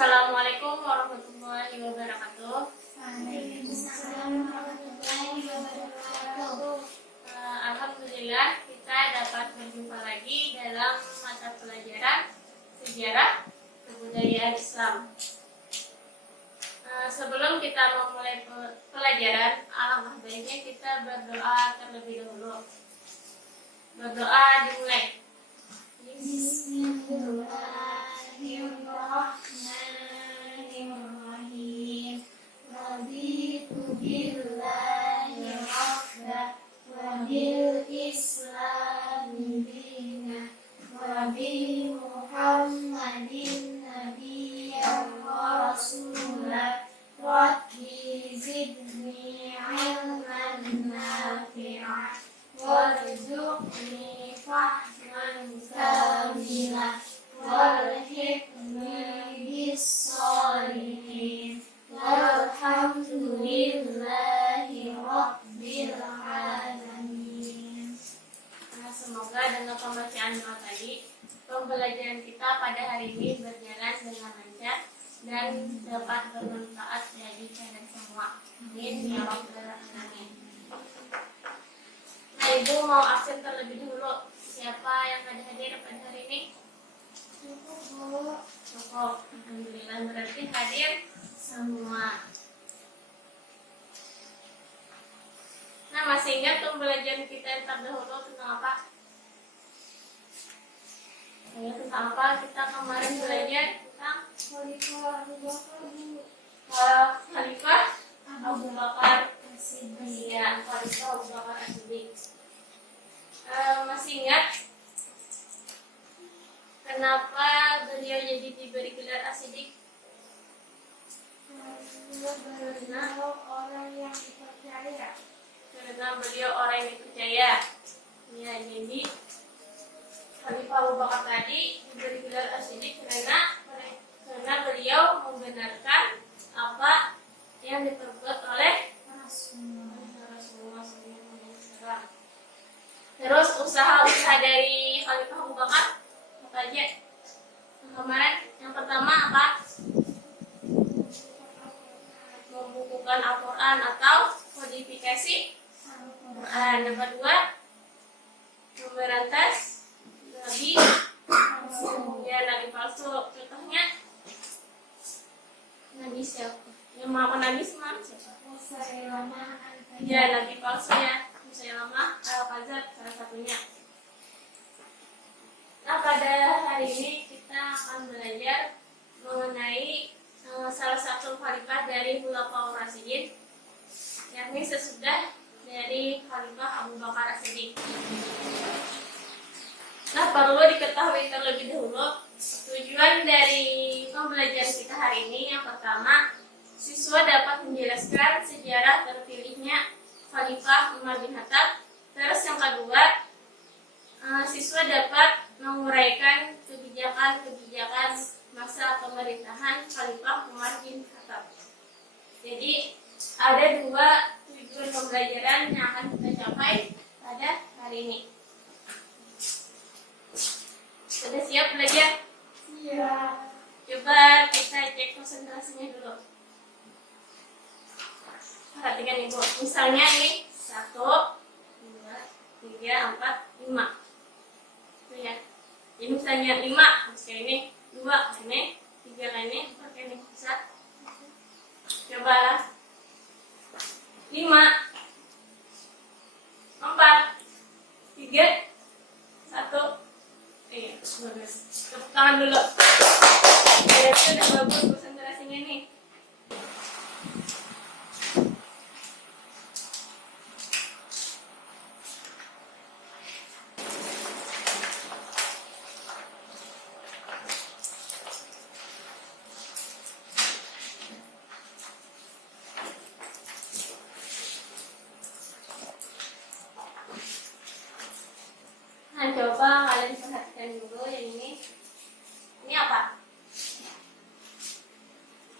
Assalamualaikum warahmatullahi wabarakatuh. Waalaikumsalam warahmatullahi wabarakatuh. Alhamdulillah kita dapat berjumpa lagi dalam mata pelajaran sejarah kebudayaan Islam. Sebelum kita memulai pelajaran, alangkah baiknya kita berdoa terlebih dahulu. Berdoa dimulai. Bismillahirrahmanirrahim. Raditu billahi rabban wa bil islami dinan wa bi Muhammadin nabiyyan wa rasulan. Rabbi zidni ilman nafi'an warzuqni fahman kamila walhiqni bis-shalihin walhamdulillahi rabbil alamin. Semoga dengan pembacaan doa tadi, pembelajaran kita pada hari ini berjalan dengan lancar dan dapat bermanfaat bagi kalian semua. Amin ya rabbal alamin. Nah, Ibu mau absen terlebih dahulu. Siapa yang ada hadir pada hari ini? Cukup. Cukup. Alhamdulillah, berarti hadir semua. Nah, masih ingat pembelajaran kita yang terdahulu tentang apa? Tentang apa kita kemarin belajar? Tentang Khalifah Abu Bakar As-Siddiq. Ya, Khalifah Abu Bakar As-Siddiq. Masih ingat kenapa beliau jadi diberi gelar As-Siddiq? Karena orang yang dipercaya. Karena beliau orang yang dipercaya. Ya, jadi Khalifah Abu Bakar tadi diberi gelar As-Siddiq karena beliau membenarkan apa yang diperbuat oleh Rasulullah SAW. Terus usaha-usaha dari Khalifah Abu Bakar apa aja? Kemarin yang pertama apa? Membukukan Al-Quran atau kodifikasi Al-Quran. Yang kedua, memberantas nabi palsu. Contohnya nabi siapa? Yang nabi siapa? Ya, nabi palsu ya. Musailamah Al-Kadzdzab salah satunya. Nah, pada hari ini kita akan belajar mengenai salah satu khalifah dari Khulafaur Rasyidin, yakni sesudah dari Khalifah Abu Bakar As-Siddiq. Nah, perlu diketahui terlebih dahulu tujuan dari pembelajaran kita hari ini. Yang pertama, siswa dapat menjelaskan sejarah terpilihnya Khalifah Umar bin Khattab. Terus yang kedua, siswa dapat menguraikan kebijakan-kebijakan masa pemerintahan Khalifah Umar bin Khattab. Jadi ada dua tujuan pembelajaran yang akan kita capai pada hari ini. Sudah siap belajar? Siap. Coba kita cek konsentrasinya dulu. Perhatikan Ibu. Misalnya ini 1, 2, 3, 4, 5. Itu ya. Ini misalnya 5, misalnya ini 2, ini 3, ini 4, ini bisa. Cobalah 5, 4, 3, 1. Iya, bagus. Tepuk tangan dulu. Berarti udah bagus konsentrasinya nih. Nah, coba kalian perhatikan dulu yang ini. Ini apa?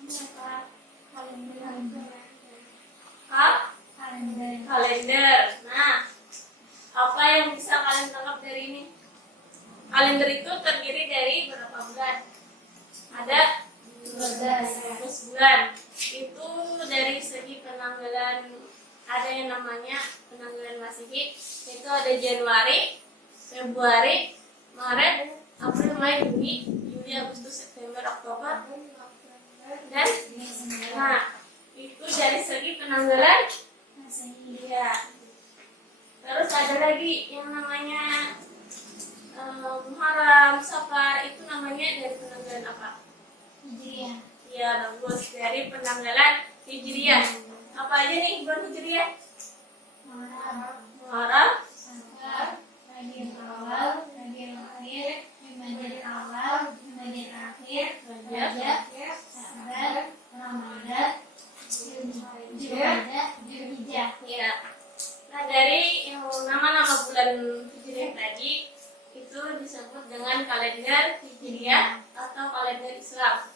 Ini apa? Kalender. Hah? Kalender. Kalender. Nah, apa yang bisa kalian tangkap dari ini? Kalender itu terdiri dari berapa bulan? Ada 12 12 bulan. Itu dari segi penanggalan ada yang namanya penanggalan Masehi, itu ada Januari, Februari, Maret, April, Mei, Juni, Juli, Agustus, September, Oktober, dan itu dari segi penanggalan. Iya. Terus ada lagi yang namanya Muharram, Safar, itu namanya dari penanggalan apa? Hijriah. Iya, bagus, dari penanggalan Hijriah. Apa aja nih bulan Hijriah? Muharram, Safar, Rabiul Awal, Rabiul Akhir, Jumadil Awal, Jumadil Akhir, Rajab, Sya'ban, Ramadan, Zulhijjah, Zulhijjah. Iya. Nah, dari yang nama-nama bulan Hijriah tadi itu disebut dengan kalender Hijriah atau kalender Islam.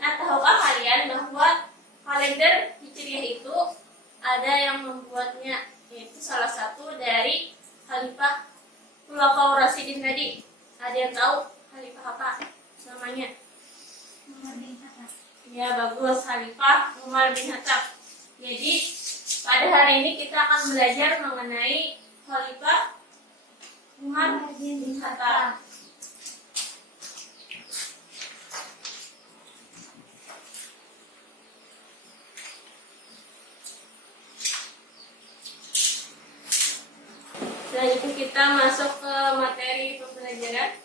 Nah, tahukah kalian bahwa kalender Hijriah itu ada yang membuatnya, yaitu salah satu dari Khalifah Khulafaur Rasyidin tadi. Ada yang tahu Khalifah apa namanya? Umar bin Khattab. Ya, bagus, Khalifah Umar bin Khattab. Jadi pada hari ini kita akan belajar mengenai Khalifah Umar bin Khattab. Setelah itu kita masuk ke materi pembelajaran.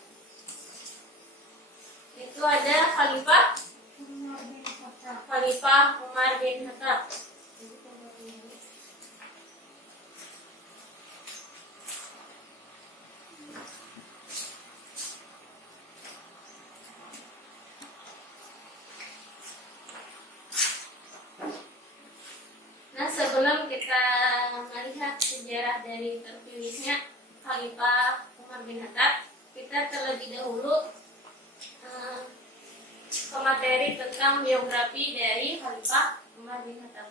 Itu ada Khalifah Umar bin Khattab. Khalifah Umar bin Khattab. Nah, sebelum kita melihat sejarah dari terpilihnya Khalifah Umar bin Khattab, kita terlebih dahulu ke materi tentang biografi dari Khalifah Umar bin Khattab.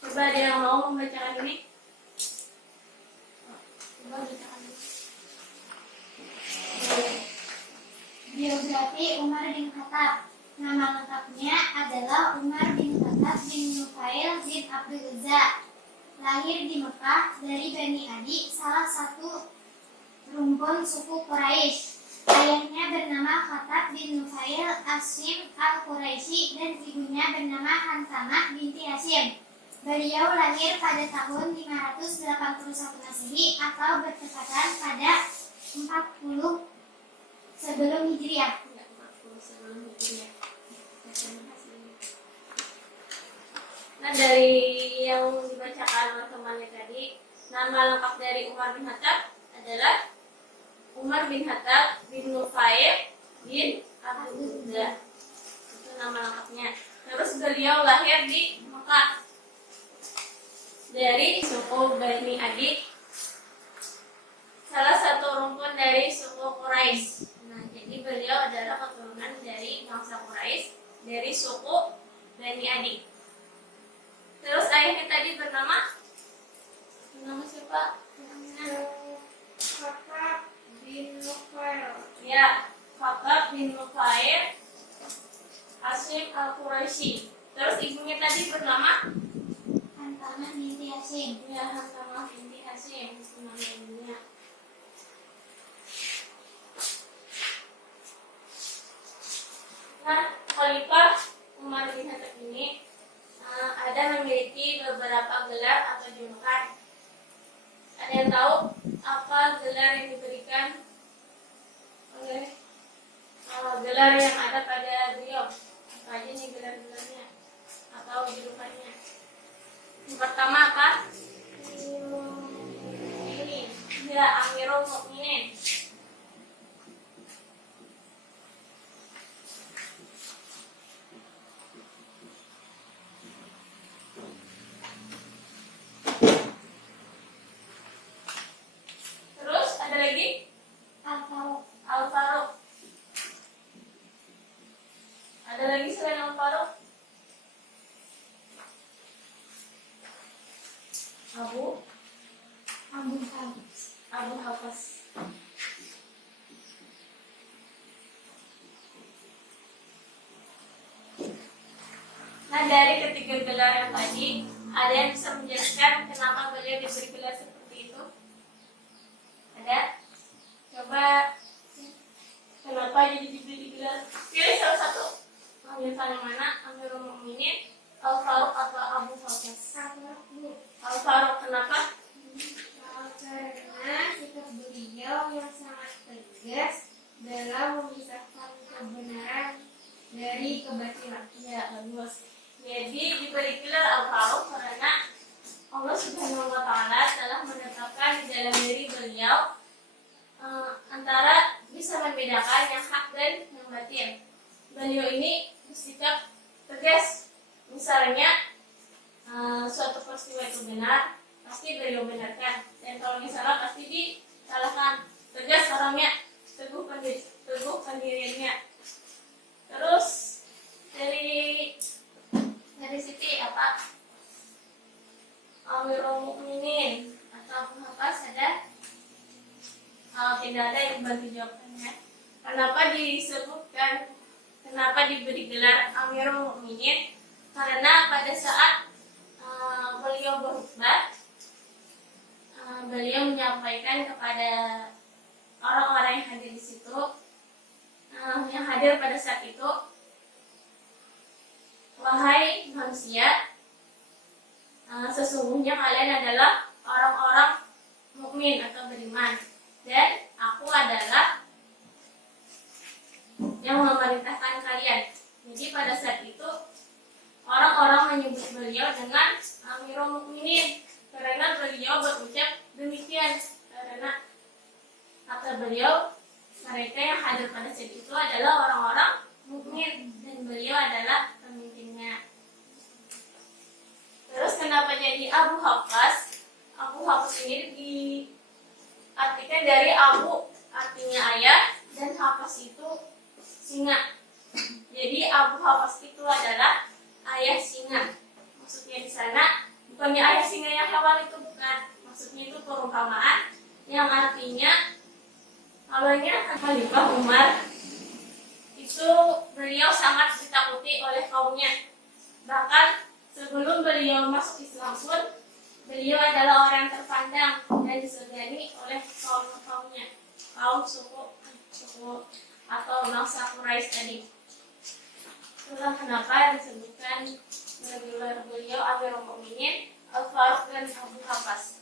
Coba ada yang mau membacakan ini? Coba bacakan ini. Biografi Umar bin Khattab. Nama lengkapnya adalah Umar bin Khattab bin Nufail bin Abdul Uzza. Lahir di Mekah dari Bani Adi, salah satu rumpun suku Quraisy. Ayahnya bernama Khattab bin Nufail Asim al-Quraisy dan ibunya bernama Hantamah binti Hashim. Beliau lahir pada tahun 581 Masehi atau bertepatan pada 40 sebelum Hijriah. Enggak, 40 sebelum Hijriah. Nah, dari yang dibacakan oleh temannya tadi, nama lengkap dari Umar bin Khattab adalah Umar bin Khattab bin Nufail bin Abdul Uzza. Itu nama lengkapnya. Terus beliau lahir di Mekah dari suku Bani Adi, salah satu rumpun dari suku Quraisy. Nah, jadi beliau adalah keturunan dari bangsa Quraisy dari suku Bani Adi. Terus ayahnya tadi bernama siapa? Khattab bin Nufail. Ya, Khattab bin Nufail Asim al-Quraisy. Terus ibunya tadi bernama Hantamah binti Hashim. ya Hantamah binti Hashim, itu nama ibunya. Nah, Khalifah Umar bin Khattab ini ada memiliki beberapa gelar atau julukan. Ada yang tahu apa gelar yang diberikan oleh gelar yang ada pada beliau? Apa aja nih gelar-gelarnya atau julukannya? Yang pertama apa? Ini ya Amirul Mukminin. Terus ada lagi Nah, dari ketiga gelar yang tadi, ada yang bisa menjelaskan kenapa beliau diberi gelar seperti itu? Ada? Coba, kenapa jadi diberi gelar? Pilih salah satu. Misalnya yang mana? Amirul Mukminin, Al-Faruq atau Abu Hafs? Al-Faruq, kenapa? Karena sikap beliau yang sangat tegas dalam memisahkan kebenaran dari kebatilan. Ya, bagus. Jadi diberi gelar Al-Faruq karena Allah Subhanahu wa Ta'ala telah menetapkan di dalam diri beliau antara bisa membedakan yang hak dan yang batin. Beliau ini bersikap tegas. Misalnya suatu peristiwa itu benar, pasti beliau benarkan. Dan kalau misalnya pasti disalahkan. Tegas orangnya, teguh pendiriannya. Terus dari Siti apa? Amirul Mukminin atau Abu Hafs ada? Tidak ada yang bantu jawabannya. Kenapa diberi gelar Amirul Mukminin? Karena pada saat beliau berkhutbah, beliau menyampaikan kepada orang-orang yang hadir di situ, yang hadir pada saat itu, wahai manusia, sesungguhnya kalian adalah orang-orang mukmin atau beriman, dan aku adalah yang memerintahkan kalian. Jadi pada saat itu orang-orang menyebut beliau dengan Amirul Mukminin karena beliau berucap demikian. Karena kata beliau, mereka yang hadir pada saat itu adalah orang-orang mukmin dan beliau adalah pemimpinnya. Terus kenapa jadi Abu Hafs? Abu Hafs ini diartikan dari Abu artinya ayah dan Hafs itu singa. Jadi Abu Hafs itu adalah ayah singa. Maksudnya di sana bukannya ayah singa yang hewan itu, bukan. Maksudnya itu perumpamaan yang artinya kalau ini Khalifah Umar itu beliau sangat ditakuti oleh kaumnya. Bahkan sebelum beliau masuk Islam pun beliau adalah orang terpandang dan disegani oleh kaum-kaumnya, kaum suku atau bangsa Quraisy tadi. Itulah kenapa disebutkan gelar beliau Amirul Mukminin, Al-Faruq dan Abu Hafs.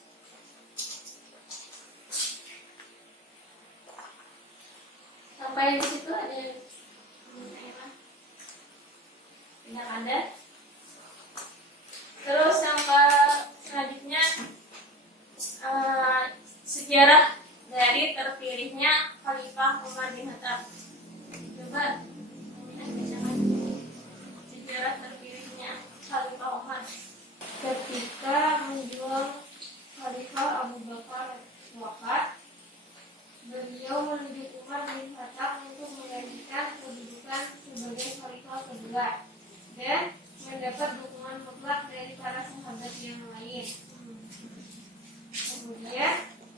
Sampai di situ ada tindak Anda. Terus yang selanjutnya sejarah dari terpilihnya Khalifah Umar bin Khattab. Coba sejarah terpilihnya Khalifah Umar. Ketika menjual Khalifah Abu Bakar wafat, beliau menunjuk Umar bin Khattab untuk menggantikan kedudukan sebagai Khalifah kedua dan mendapat dukungan mutlak dari para sahabat yang lain. Kemudian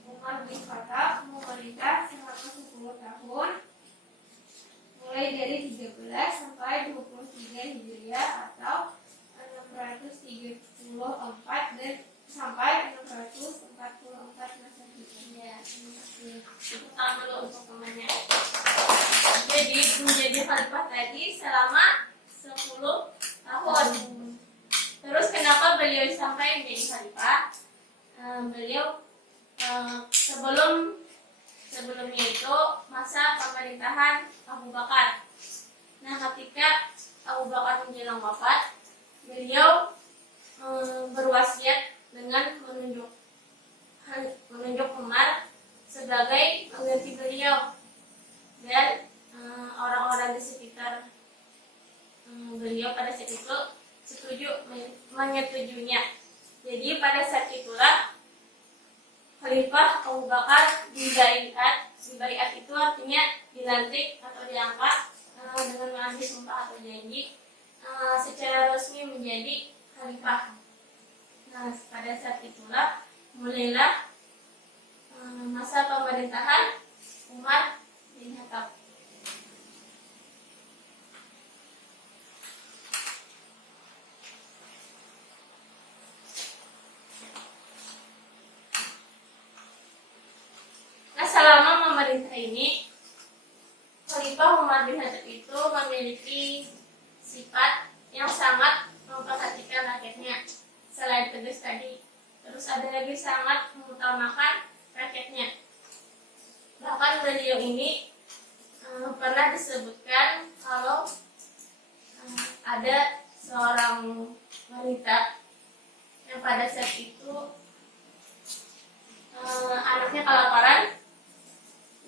Umar bin Khattab memerintah selama 10 tahun, mulai dari 13 sampai 23 Hijriah atau 634 dan sampai 644 Masehi. Ya, utama dulu untuk temannya. Jadi menjadi khalifah tadi selama 10 tahun. Terus kenapa beliau sampai menjadi khalifah? Beliau sebelumnya itu masa pemerintahan Abu Bakar. Nah, ketika Abu Bakar menjelang wafat, beliau berwasiat dengan menunjuk Umar sebagai pengganti beliau, dan orang-orang di sekitar beliau pada saat itu menyetujuinya. Jadi pada saat itulah Khalifah Abu Bakar dibaiat itu artinya dilantik atau diangkat dengan mengambil sumpah atau janji secara resmi menjadi khalifah. Nah, pada saat itulah mulailah masa pemerintahan Umar bin Khattab. ini, Khalifah Umar bin Khattab itu memiliki sifat yang sangat memperhatikan rakyatnya. Selain tegas tadi, terus ada lagi sangat mengutamakan rakyatnya. Bahkan beliau ini pernah disebutkan kalau ada seorang wanita yang pada saat itu anaknya kelaparan,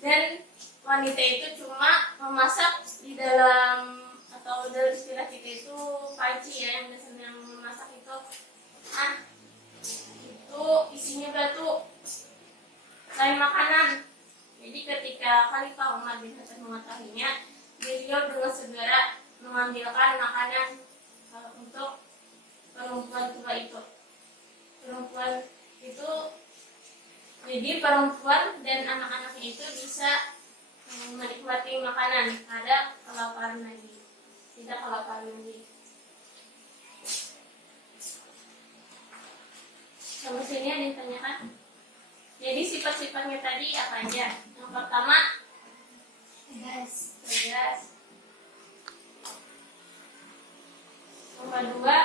dan wanita itu cuma memasak di dalam, atau dalam istilah kita itu panci ya, yang biasanya memasak itu, itu isinya batu lain makanan. Jadi ketika Khalifah Umar bin Khattab mengetahuinya, beliau dengan segera mengambilkan makanan untuk perempuan tua itu. Jadi perempuan dan anak-anaknya itu bisa menikmati makanan, ada kelaparan lagi, tidak kelaparan lagi. Sama sini ada yang ditanyakan. Jadi sifat-sifatnya tadi apa aja? Yang pertama, tegas. Yang kedua,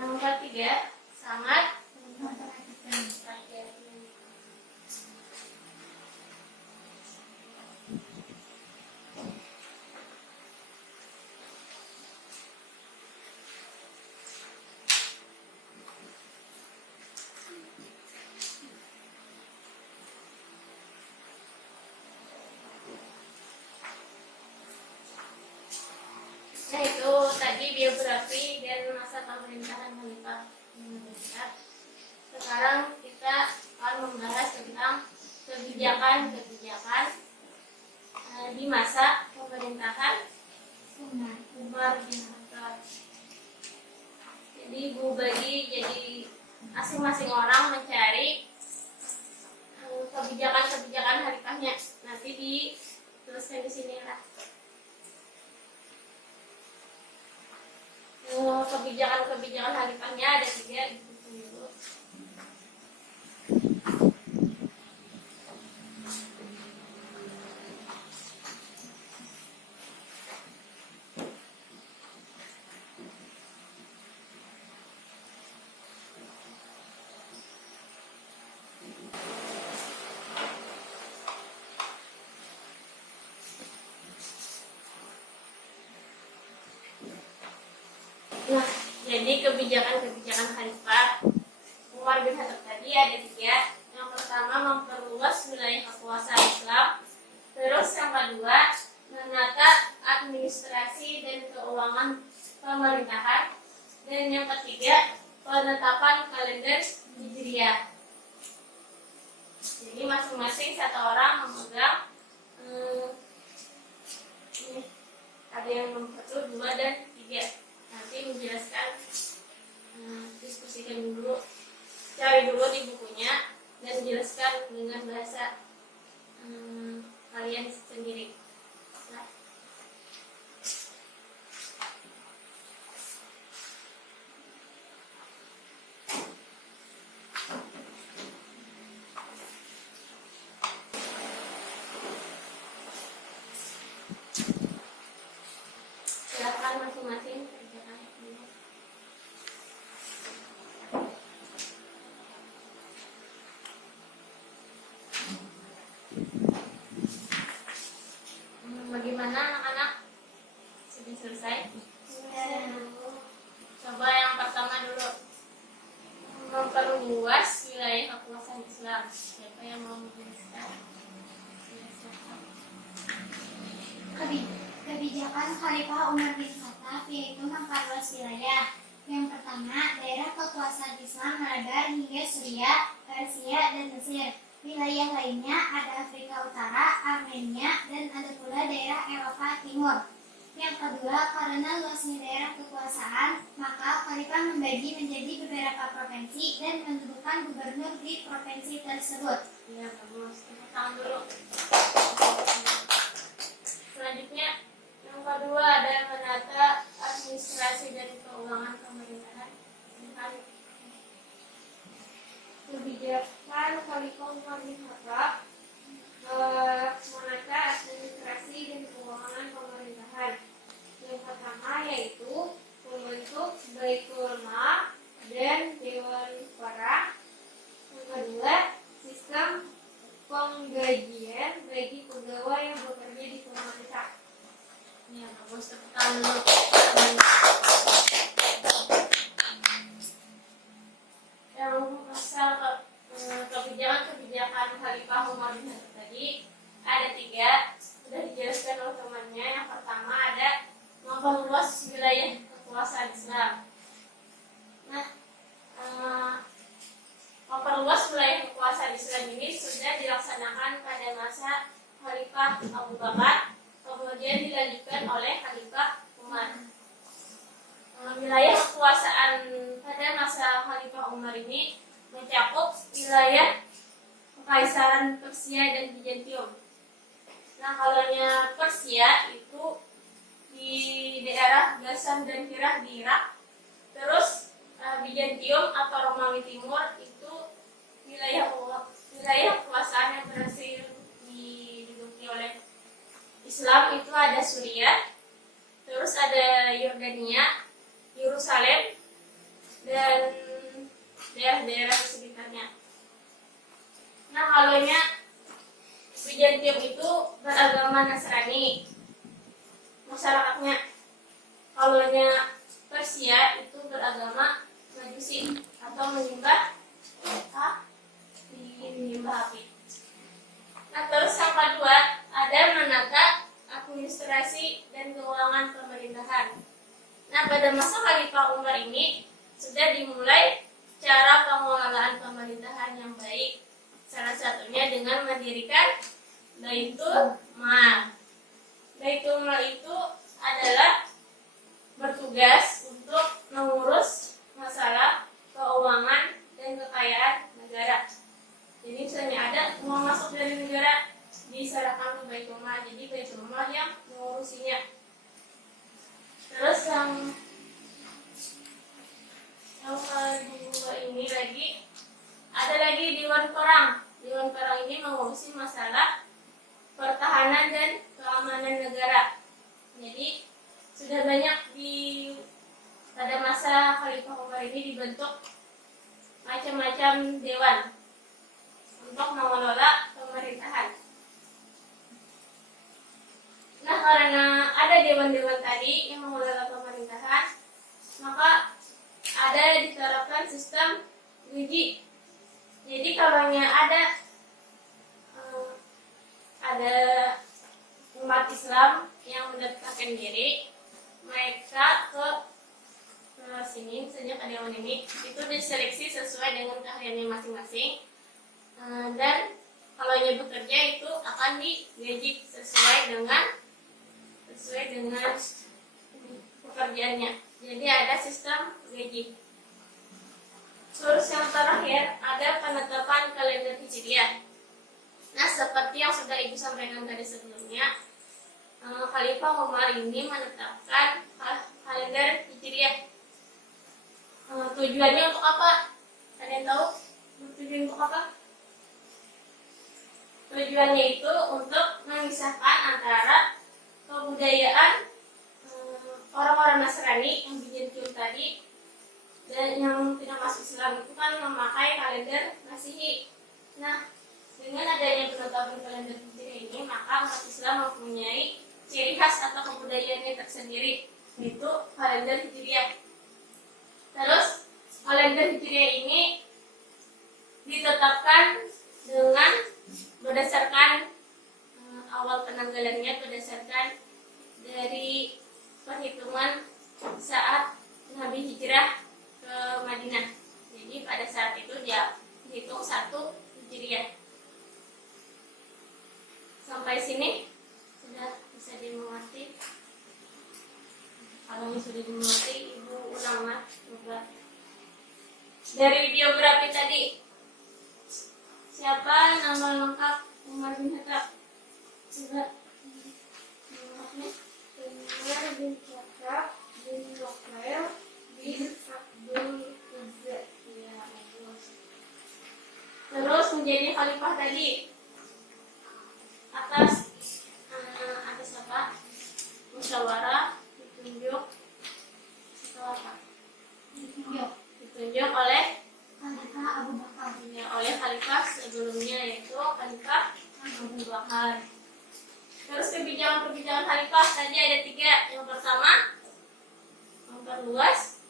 yang ketiga, sangat memperhatikan. Nah, itu tadi biografi dan masa pemerintahan Khalifah Umar bin Khattab. Sekarang kita akan membahas tentang kebijakan-kebijakan di masa pemerintahan Umar bin Khattab. Jadi masing-masing orang mencari kebijakan-kebijakan khalifahnya. Nanti dituliskan di sini lah. Kebijakan-kebijakan khalifahnya ada 3 di buku dulu. Nah, jadi kebijakan-kebijakan Khalifah Umar bin Khattab tadi ada 3. Yang pertama, memperluas wilayah kekuasaan Islam. Terus yang kedua, menata administrasi dan keuangan pemerintahan. Dan yang ketiga, penetapan kalender Hijriah. Jadi masing-masing satu orang memegang ada yang nomor 1, 2, dan 3. Nanti menjelaskan, diskusikan dulu, cari dulu di bukunya dan jelaskan dengan bahasa kalian sendiri. Silakan masing-masing kerjakan dulu. Bagaimana anak-anak? Sudah selesai? Coba yang pertama dulu, memperluas wilayah kekuasaan Islam. Siapa yang mau menjelaskan? Kebijakan Khalifah Umar bin Khattab yaitu memperluas wilayah. Yang pertama, daerah kekuasaan Islam melebar hingga Suriah, Persia, dan Mesir. Wilayah lainnya ada Afrika Utara, Armenia, dan ada pula daerah Eropa Timur. Yang kedua, karena luasnya daerah kekuasaan, maka Khalifah membagi menjadi beberapa provinsi dan menentukan gubernur di provinsi tersebut. Ya, bagus. Tepuk tangan dulu. Selanjutnya, yang kedua ada menata administrasi dan keuangan pemerintahan dengan kebijakan Khalifah Umar bin Khattab. Menata administrasi dan keuangan pemerintahan. Yang pertama yaitu membentuk Baitul Mal dan Dewan Perang. Yang kedua, sistem penggajian bagi pegawai yang bekerja di pemerintah. Ini yang bagus, tepuk tangan dulu. Yang pasal kebijakan Khalifah Umar bin Khattab tadi ada 3, sudah dijelaskan oleh temannya. Yang pertama ada memperluas wilayah kekuasaan Islam. Nah, memperluas wilayah kekuasaan Islam ini sudah dilaksanakan pada masa Khalifah Abu Bakar, kemudian dilanjutkan oleh Khalifah Umar. Wilayah kekuasaan pada masa Khalifah Umar ini mencakup wilayah Kekaisaran Persia dan Bizantium. Nah, kalaunya Persia itu di daerah Ghassan dan Hirah di Irak. Terus Bizantium atau Romawi Timur itu wilayah kekuasaan yang berhasil diduduki oleh Islam, itu ada Suriah, terus ada Yordania, Yerusalem, dan daerah-daerah di sekitarnya. Nah, kalaunya Bizantium itu beragama Nasrani masyarakatnya. Kalaunya Persia itu beragama Majusi atau menyembah api. Nah, terus yang kedua ada menata administrasi dan keuangan pemerintahan. Nah, pada masa Khalifah Umar ini sudah dimulai cara pengelolaan pemerintahan yang baik. Salah satunya dengan mendirikan Baitul Mal. Baitul Mal itu adalah bertugas untuk mengurus masalah keuangan dan kekayaan negara. Jadi misalnya ada uang masuk dari negara diserahkan ke Baitul Mal. Jadi Baitul Mal yang mengurusinya. Terus yang kedua ini lagi ada lagi Dewan Perang. Dewan Perang ini mengurusi masalah pertahanan dan keamanan negara. Jadi sudah banyak pada masa Khalifah Umar ini dibentuk macam-macam dewan untuk mengelola pemerintahan. Nah, karena ada dewan-dewan tadi yang mengelola pemerintahan, maka ada diterapkan sistem gaji. Jadi kalau ada umat Islam yang mendaftarkan diri, mereka ke sini, misalnya ke dewan ini, itu diseleksi sesuai dengan keahliannya masing-masing. Dan kalau bekerja itu akan digaji sesuai dengan pekerjaannya. Jadi ada sistem gaji. Terus yang terakhir ada penetapan kalender Hijriah. Nah, seperti yang sudah Ibu sampaikan tadi sebelumnya, Khalifah Umar ini menetapkan kalender Hijriah. Tujuannya untuk apa? Ada yang tahu? Tujuan untuk apa? Tujuannya itu untuk memisahkan antara kebudayaan orang-orang Nasrani yang Bizantium tadi dan yang tidak masuk Islam itu kan memakai kalender Masehi. Nah, dengan adanya penetapan kalender Hijriah ini, maka umat Islam mempunyai ciri khas atau kebudayaannya tersendiri, yaitu kalender Hijriah. Terus kalender Hijriah ini ditetapkan dengan berdasarkan awal penanggalannya berdasarkan dari perhitungan saat Nabi hijrah ke Madinah. Jadi pada saat itu dia dihitung 1 Hijriah. Sampai sini sudah bisa dimengerti. Kalau sudah dimengerti, Ibu ulang coba. Dari biografi tadi, siapa nama lengkap Umar bin Khattab? Coba bin Khattab bin Nufail bin Abdul Uzza. Ya, bagus. Terus menjadi khalifah tadi atas apa? Musyawarah, ditunjuk atau apa? Ditunjuk oleh Khalifah Abu Bakar. ya, oleh khalifah sebelumnya yaitu khalifah Abu Bakar. Terus kebijakan-kebijakan khalifah tadi ada 3. Yang pertama, memperluas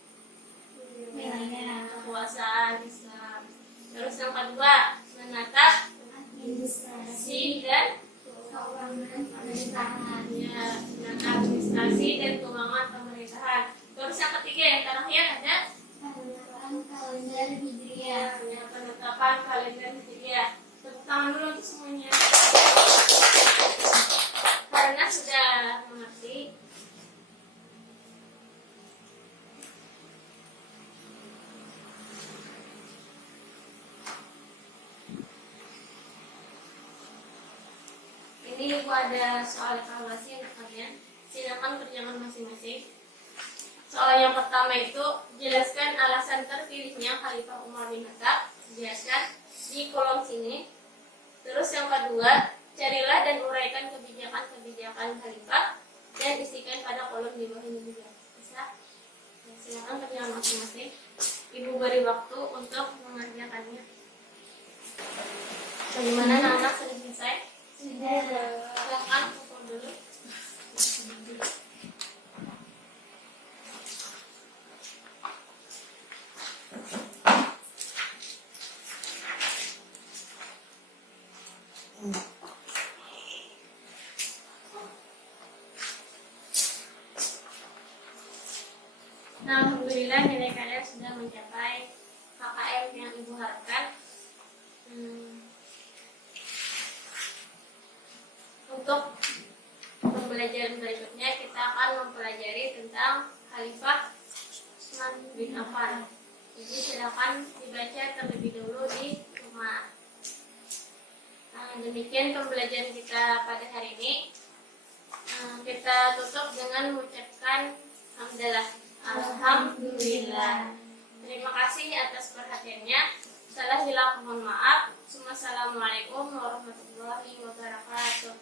kekuasaan Islam. Terus yang kedua, menata Administrasi dan keuangan pemerintahan. ya, menata administrasi dan keuangan pemerintahan. Terus yang ketiga, yang terakhir ada Penetapan kalender Hijriah. penetapan kalender Hijriah. Tepuk tangan dulu untuk semuanya. Karena sudah mengerti. Ini Ibu ada soal evaluasi untuk kalian. Silakan kerjakan masing-masing. Soal yang pertama itu, jelaskan alasan terpilihnya Khalifah Umar bin Khattab. Jelaskan di kolom sini. Terus yang kedua, carilah dan uraikan kebijakan-kebijakan Khalifah dan isikan pada kolom di bawah ini juga. Bisa? Ya, silakan kerjakan masing-masing. Ibu beri waktu untuk mengerjakannya. Bagaimana anak-anak sudah selesai? Sudah. Silakan pukul dulu. Nah, alhamdulillah nilai kalian sudah mencapai KKM yang Ibu harapkan. Untuk pembelajaran berikutnya kita akan mempelajari tentang Khalifah Utsman bin Affan. Jadi silakan dibaca terlebih dahulu di rumah. Nah, demikian pembelajaran kita pada hari ini. Kita tutup dengan mengucapkan hamdalah. Alhamdulillah. Terima kasih atas perhatiannya. Salah hilang mohon maaf. Assalamualaikum warahmatullahi wabarakatuh.